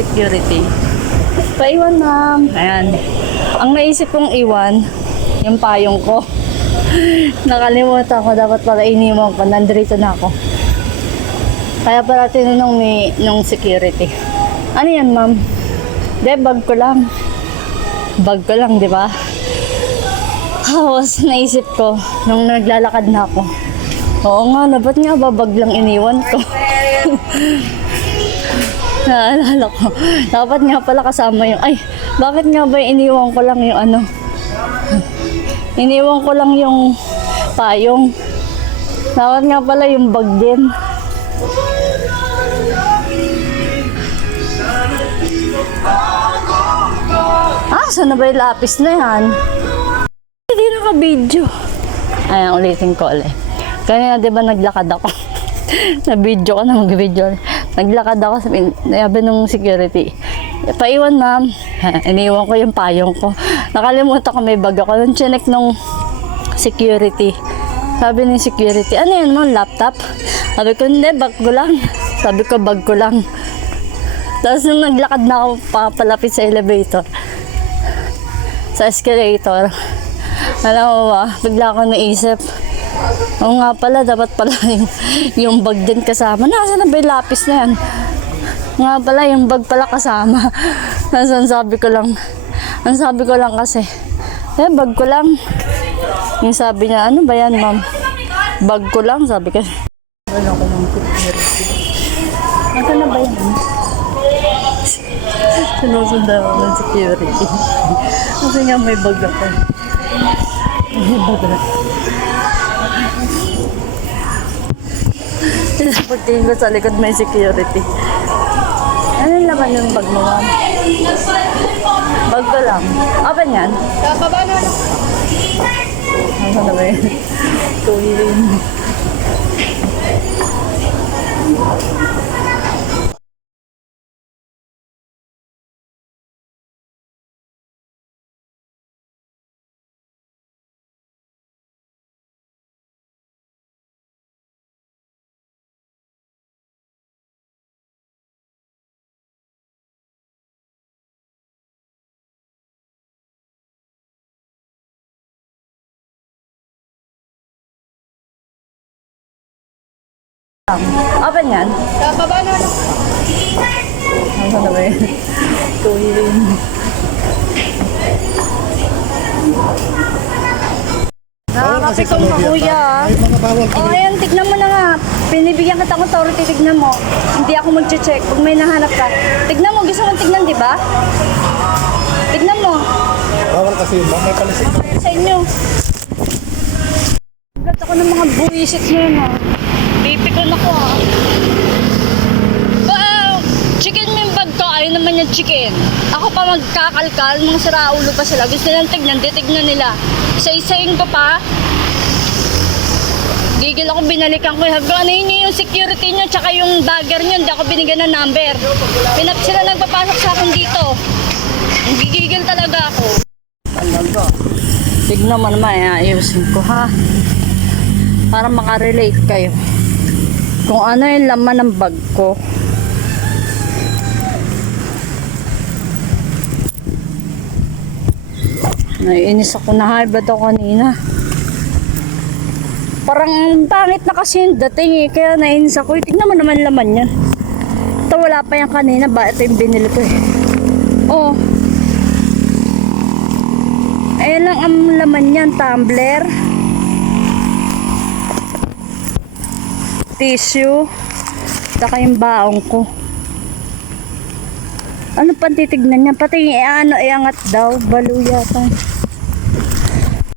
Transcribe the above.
Security. Paiwan, ma'am. Ayan. Ang naisip kong iwan, yung payong ko. Nakalimutan ko, dapat pala iniwan ko. Nandito na ako. Kaya pala tinanong nung security. Ano yan, ma'am? De, bag ko lang. Bag ko lang, di ba? Tapos naisip ko, nung naglalakad na ako, oo nga, ba't nga ba bag lang iniwan ko? Naalala ko, dapat nga pala kasama yung, bakit nga ba iniwan ko lang yung ano? Iniwan ko lang yung payong. Dapat nga pala yung bag din. Saan na ba yung lapis na yan? Hindi naka-video. Ayan, ulitin ko ulit. Kanina diba naglakad ako? Na-video ko na mag-video. Naglakad ako, sabi nung security, paiwan, ma'am. Iniwan ko yung payong ko. Nakalimutan ko may bag ako. Nung chinek nung security, sabi ni security, ano yan mo, laptop? Sabi ko, hindi, bag ko lang. Sabi ko, bag ko lang. Tapos nung naglakad na ako papalapit sa elevator, sa escalator, alam mo ba, bigla ako naisip, oo nga pala, dapat pala yung bag din kasama. Nasaan na ba yung lapis na yan? Nga pala, yung bag pala kasama. Ang sabi ko lang kasi, bag ko lang. Yung sabi niya, ano ba yan, ma'am? Bag ko lang, sabi ko. Ano ko ng security? Nasaan na ba yan? Sinusundan ako ng security. Kasi nga may bag ako. May bag ako. Pagtingin ko sa likod may security. Ano naman yung bag mo, ma'am? Bag ko lang. Open yan? Sa baba na. Ano na ba yun? Tuwin. Open yan? Sa baba na. Ano na ba yun? Tuwin. Nakakapikong ka, kuya. Ayan, tignan mo na nga. Pinibigyan kita ng authority, tignan mo. Hindi ako mag-check. Pag may nahanap ka, tignan mo. Gusto mong tignan, di ba? Tignan mo. Bawal kasi yun, may palisik. Sa inyo. Gat ako ng mga buwisit nyo yun, ha. Pipikon ako, ha. Chicken mo yung bag ko. Ayaw naman yung chicken. Ako pa magkakalkal. Mga siraulo pa sila. Gusto nilang tignan. Titignan nila. Isa-isayin ko pa. Gigil ako, binalikan ko. Sabi ko, ano yun yung security nyo tsaka yung bagger nyo. Hindi ako binigyan ng number. Sila nagpapasok sa akin dito. Gigigil talaga ako. Talaga. Tignan mo naman, ayusin ko, ha. Para makarelate kayo. Kung ano yung laman ng bag ko. Naiinis ako, na-hybrid ako kanina. Parang pangit na kasi yung dating, kaya naiinis ako. Tignan mo naman laman yan. Ito wala pa yan kanina, ba ito yung binili ko eh. Oh. Ayan lang ang laman yan, tumbler, tissue, saka yung baong ko. Ano pang titignan niya? Pati iangat daw, balo yata.